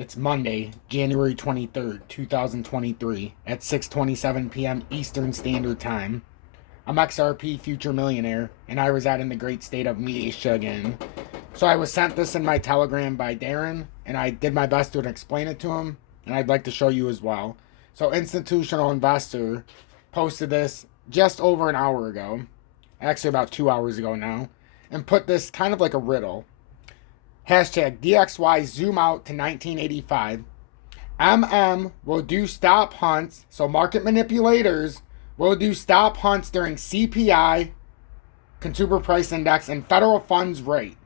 It's Monday, January 23rd, 2023 at 6:27 p.m. Eastern Standard Time. I'm XRP Future Millionaire, and I reside in the great state of Michigan. So I was sent this in my Telegram by Darren, and I did my best to explain it to him, and I'd like to show you as well. So Institutional Investor posted this just over an hour ago, actually about 2 hours ago now, and put this kind of like a riddle. Hashtag DXY zoom out to 1985. will do stop hunts, so market manipulators will do stop hunts during CPI, Consumer Price Index, and federal funds rate.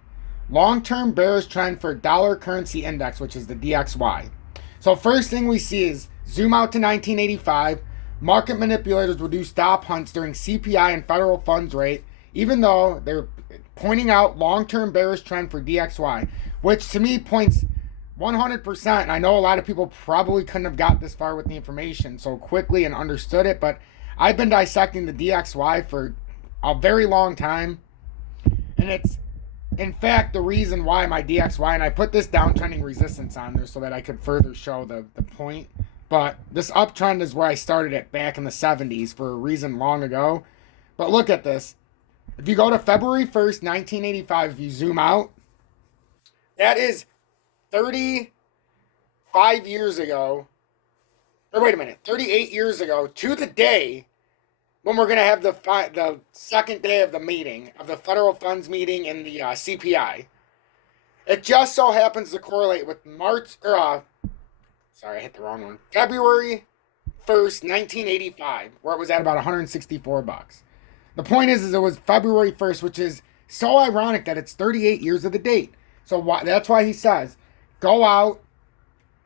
Long-term bearish trend for dollar currency index, which is the DXY. So first thing we see is zoom out to 1985. Market manipulators will do stop hunts during CPI and federal funds rate, even though they're pointing out long-term bearish trend for DXY, which to me points 100%. And I know a lot of people probably couldn't have got this far with the information so quickly and understood it, but I've been dissecting the DXY for a very long time, and it's in fact the reason why my DXY, and I put this downtrending resistance on there so that I could further show the point. But this uptrend is where I started it back in the 70s for a reason long ago. But look at this. If you go to February 1st, 1985, if you zoom out, that is 35 years ago, or wait a minute, 38 years ago to the day when we're going to have the second day of the meeting, of the federal funds meeting and the CPI. It just so happens to correlate with sorry, I hit the wrong one. February 1st, 1985, where it was at about 164 bucks. The point is it was February 1st, which is so ironic that it's 38 years of the date. So that's why he says, go out,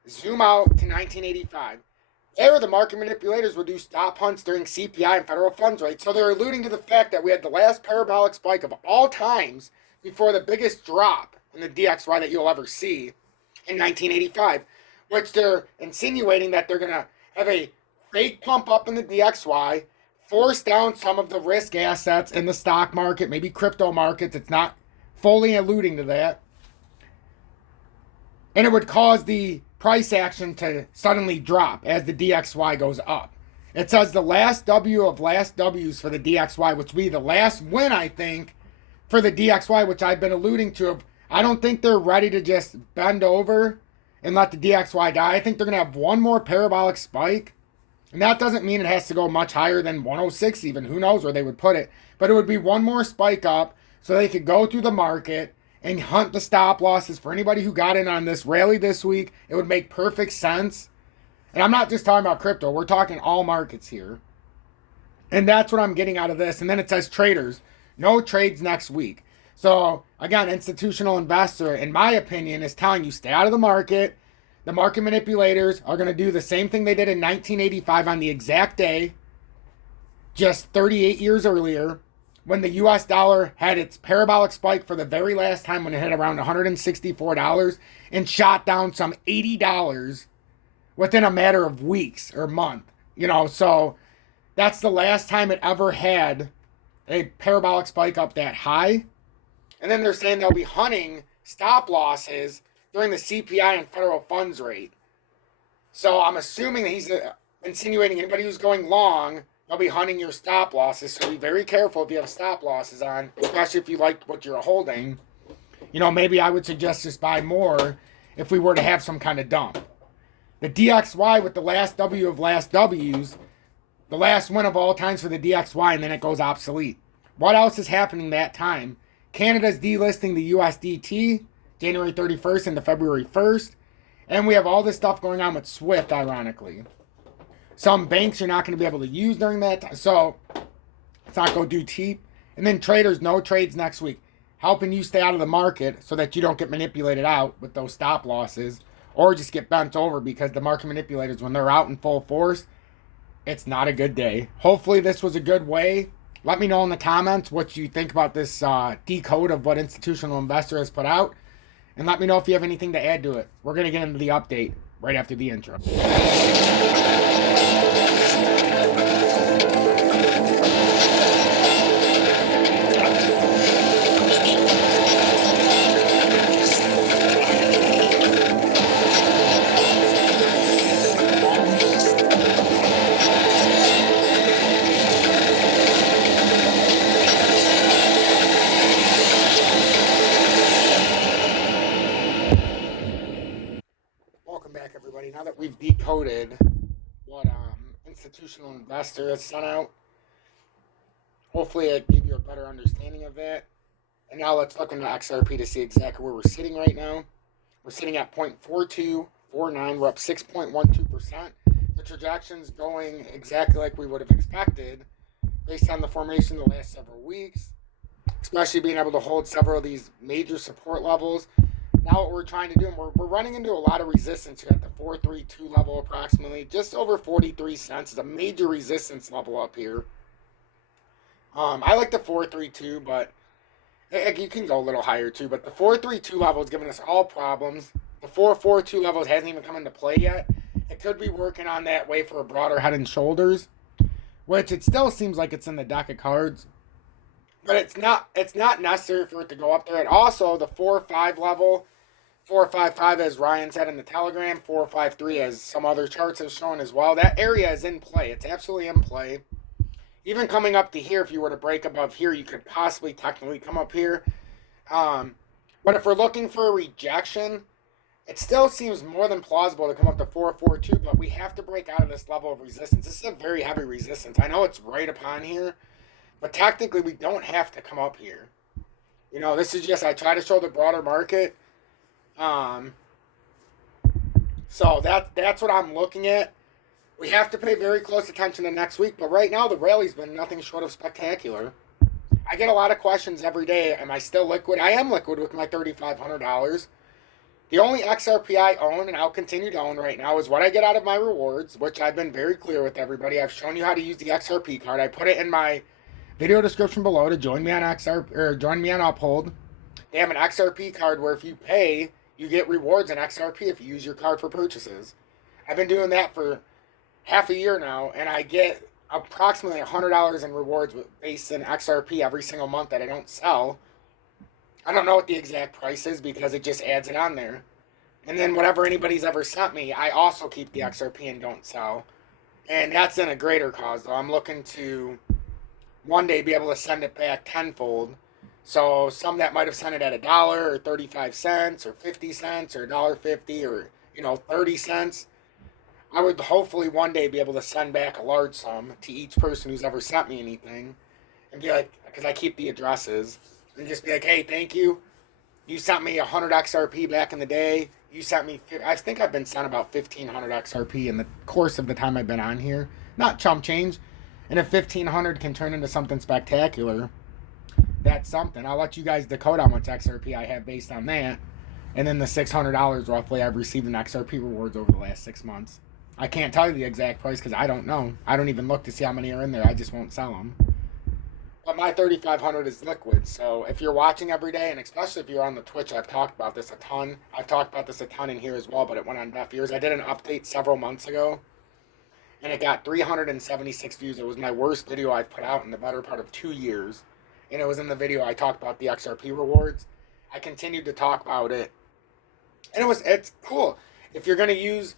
zoom out to 1985. There, the market manipulators will do stop hunts during CPI and federal funds rate. So they're alluding to the fact that we had the last parabolic spike of all times before the biggest drop in the DXY that you'll ever see in 1985, which they're insinuating that they're going to have a fake pump up in the DXY, force down some of the risk assets in the stock market, maybe crypto markets. It's not fully alluding to that. And it would cause the price action to suddenly drop as the DXY goes up. It says the last W of last W's for the DXY, which will be the last win, I think, for the DXY, which I've been alluding to. I don't think they're ready to just bend over and let the DXY die. I think they're going to have one more parabolic spike. And that doesn't mean it has to go much higher than 106 even. Who knows where they would put it. But it would be one more spike up so they could go through the market and hunt the stop losses. For anybody who got in on this rally this week, it would make perfect sense. And I'm not just talking about crypto. We're talking all markets here. And that's what I'm getting out of this. And then it says traders, no trades next week. So again, institutional investor, in my opinion, is telling you stay out of the market. The market manipulators are going to do the same thing they did in 1985 on the exact day, just 38 years earlier, when the US dollar had its parabolic spike for the very last time when it hit around $164 and shot down some $80 within a matter of weeks or month. So that's the last time it ever had a parabolic spike up that high. And then they're saying they'll be hunting stop losses during the CPI and federal funds rate. So I'm assuming that he's insinuating anybody who's going long, they'll be hunting your stop losses. So be very careful if you have stop losses on, especially if you like what you're holding. Maybe I would suggest just buy more if we were to have some kind of dump. The DXY with the last W of last W's, the last win of all times for the DXY, and then it goes obsolete. What else is happening that time? Canada's delisting the USDT January 31st into February 1st. And we have all this stuff going on with SWIFT, ironically. Some banks you're not going to be able to use during that time. So let's not go do cheap. And then traders, no trades next week. Helping you stay out of the market so that you don't get manipulated out with those stop losses. Or just get bent over because the market manipulators, when they're out in full force, it's not a good day. Hopefully this was a good way. Let me know in the comments what you think about this decode of what Institutional Investor has put out. And let me know if you have anything to add to it. We're going to get into the update right after the intro. everybody, now that we've decoded what institutional investor has sent out, hopefully it gave you a better understanding of that. And now let's look into XRP to see exactly where we're sitting right now. We're sitting at 0.4249. We're up 6.12%. The trajection's going exactly like we would have expected based on the formation the last several weeks, especially being able to hold several of these major support levels. Now what we're trying to do, and we're running into a lot of resistance here at the 432 level approximately. Just over 43 cents is a major resistance level up here. I like the 432, but you can go a little higher too. But the 432 level is giving us all problems. The 442 level hasn't even come into play yet. It could be working on that way for a broader head and shoulders, which it still seems like it's in the deck of cards. But it's not necessary for it to go up there. And also the 4-5 level, 455 as Ryan said in the Telegram, 453 as some other charts have shown as well. That area is in play. It's absolutely in play. Even coming up to here, if you were to break above here, you could possibly technically come up here. But if we're looking for a rejection, it still seems more than plausible to come up to 442, but we have to break out of this level of resistance. This is a very heavy resistance. I know it's right upon here, but technically we don't have to come up here. You know, this is just, I try to show the broader market. So that's what I'm looking at. We have to pay very close attention to next week, but right now the rally's been nothing short of spectacular. I get a lot of questions every day. Am I still liquid? I am liquid with my $3,500. The only XRP I own, and I'll continue to own right now, is what I get out of my rewards, which I've been very clear with everybody. I've shown you how to use the XRP card. I put it in my video description below to join me on XRP or join me on UPHOLD. They have an XRP card where if you pay, you get rewards in XRP if you use your card for purchases. I've been doing that for half a year now, and I get approximately $100 in rewards based in XRP every single month that I don't sell. I don't know what the exact price is because it just adds it on there. And then whatever anybody's ever sent me, I also keep the XRP and don't sell. And that's in a greater cause, though. I'm looking to one day be able to send it back tenfold. So some that might have sent it at $1 or 35 cents or 50 cents or $1.50 or 30 cents. I would hopefully one day be able to send back a large sum to each person who's ever sent me anything, and be like, because I keep the addresses, and just be like, hey, thank you. You sent me 100 XRP back in the day. You sent me, I think I've been sent about 1,500 XRP in the course of the time I've been on here. Not chump change. And if 1,500 can turn into something spectacular, that's something. I'll let you guys decode how much XRP I have based on that. And then the $600 roughly I've received in XRP rewards over the last 6 months. I can't tell you the exact price because I don't know. I don't even look to see how many are in there. I just won't sell them. But my 3,500 is liquid. So if you're watching every day, and especially if you're on the Twitch, I've talked about this a ton. I've talked about this a ton in here as well, but it went on deaf ears. I did an update several months ago, and it got 376 views. It was my worst video I've put out in the better part of 2 years. And it was in the video I talked about the XRP rewards. I continued to talk about it. And it's cool. If you're going to use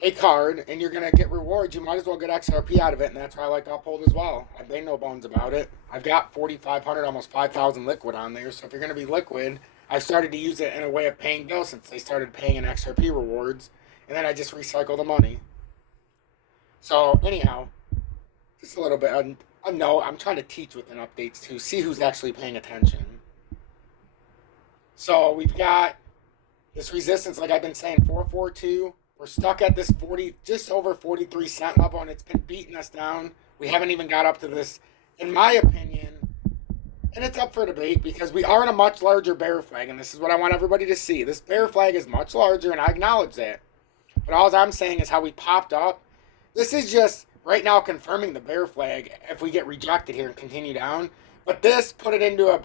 a card and you're going to get rewards, you might as well get XRP out of it, and that's why I like UPHOLD as well. I've made no bones about it. I've got 4,500, almost 5,000 liquid on there, so if you're going to be liquid, I started to use it in a way of paying bills since they started paying in XRP rewards, and then I just recycle the money. So anyhow, just a little bit, I know I'm trying to teach within updates to see who's actually paying attention. So we've got this resistance, like I've been saying, 442. We're stuck at this just over 43 cent level, and it's been beating us down. We haven't even got up to this, in my opinion, and it's up for debate because we are in a much larger bear flag, and this is what I want everybody to see. This bear flag is much larger, and I acknowledge that. But all I'm saying is how we popped up. This is just right now confirming the bear flag if we get rejected here and continue down. But this put it into a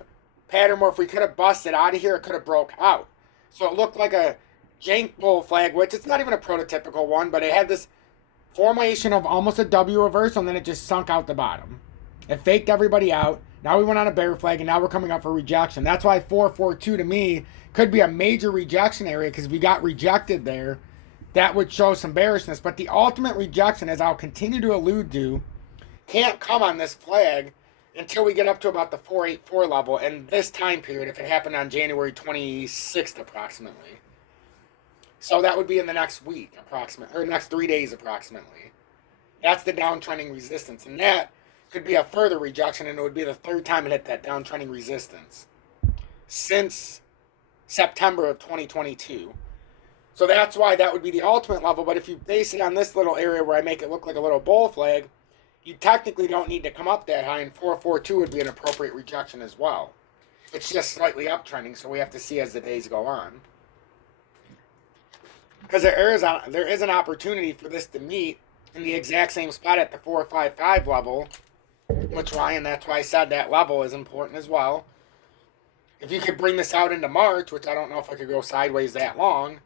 pattern where if we could have busted out of here, it could have broke out. So it looked like a jank bull flag, which it's not even a prototypical one, but it had this formation of almost a W reversal, and then it just sunk out the bottom. It faked everybody out. Now we went on a bear flag, and now we're coming up for rejection. That's why 442 to me could be a major rejection area, because if we got rejected there, that would show some bearishness. But the ultimate rejection, as I'll continue to allude to, can't come on this flag until we get up to about the 484 level in this time period, if it happened on January 26th approximately. So that would be in the next week, approximately, or next 3 days, approximately. That's the downtrending resistance, and that could be a further rejection, and it would be the third time it hit that downtrending resistance since September of 2022. So that's why that would be the ultimate level. But if you base it on this little area where I make it look like a little bull flag, you technically don't need to come up that high, and 442 would be an appropriate rejection as well. It's just slightly uptrending, so we have to see as the days go on. Because there is an opportunity for this to meet in the exact same spot at the 455 level, that's why I said that level is important as well. If you could bring this out into March, which I don't know if I could go sideways that long,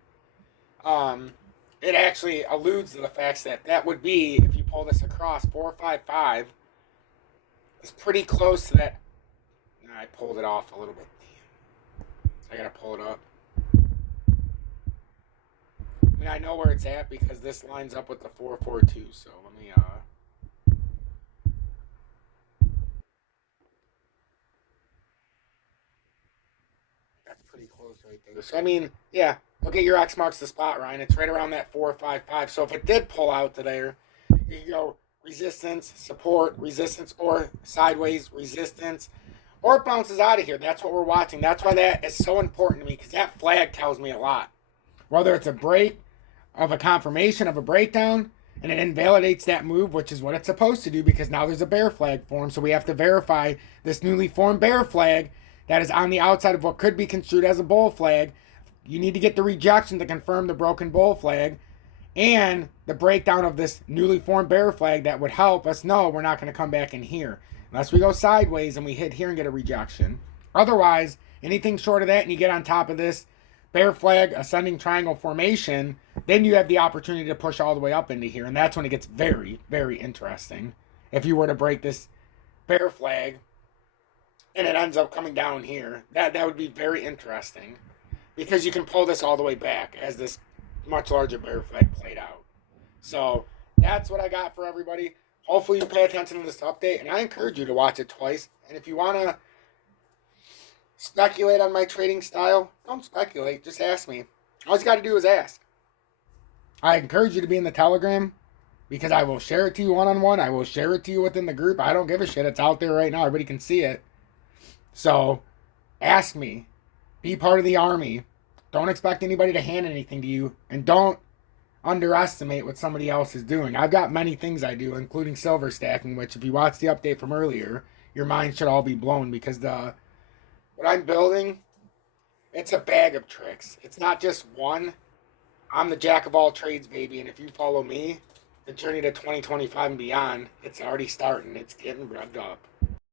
it actually alludes to the fact that that would be, if you pull this across, 455 is pretty close to that. I pulled it off a little bit. I gotta pull it up. I mean, I know where it's at because this lines up with the 442. So let me that's pretty close right there. So I mean, yeah, look at your X marks the spot, Ryan. It's right around that 455. So if it did pull out to there, you can go resistance, support, resistance, or sideways resistance, or it bounces out of here. That's what we're watching. That's why that is so important to me, because that flag tells me a lot. Whether it's a break of a confirmation of a breakdown, and it invalidates that move, which is what it's supposed to do, because now there's a bear flag formed. So we have to verify this newly formed bear flag that is on the outside of what could be construed as a bull flag. You need to get the rejection to confirm the broken bull flag and the breakdown of this newly formed bear flag that would help us know we're not going to come back in here unless we go sideways and we hit here and get a rejection. Otherwise, anything short of that and you get on top of this bear flag ascending triangle formation, then you have the opportunity to push all the way up into here, and that's when it gets very, very interesting. If you were to break this bear flag and it ends up coming down here, that would be very interesting, because you can pull this all the way back as this much larger bear flag played out. So that's what I got for everybody. Hopefully you pay attention to this update, and I encourage you to watch it twice. And if you want to speculate on my trading style, don't speculate, just ask me. All you got to do is ask. I encourage you to be in the Telegram, because I will share it to you one-on-one. I will share it to you within the group. I don't give a shit. It's out there right now. Everybody can see it. So ask me. Be part of the army. Don't expect anybody to hand anything to you, and don't underestimate what somebody else is doing. I've got many things I do, including silver stacking, which if you watch the update from earlier, your mind should all be blown, because what I'm building, it's a bag of tricks. It's not just one. I'm the jack of all trades, baby, and if you follow me, the journey to 2025 and beyond, it's already starting. It's getting revved up.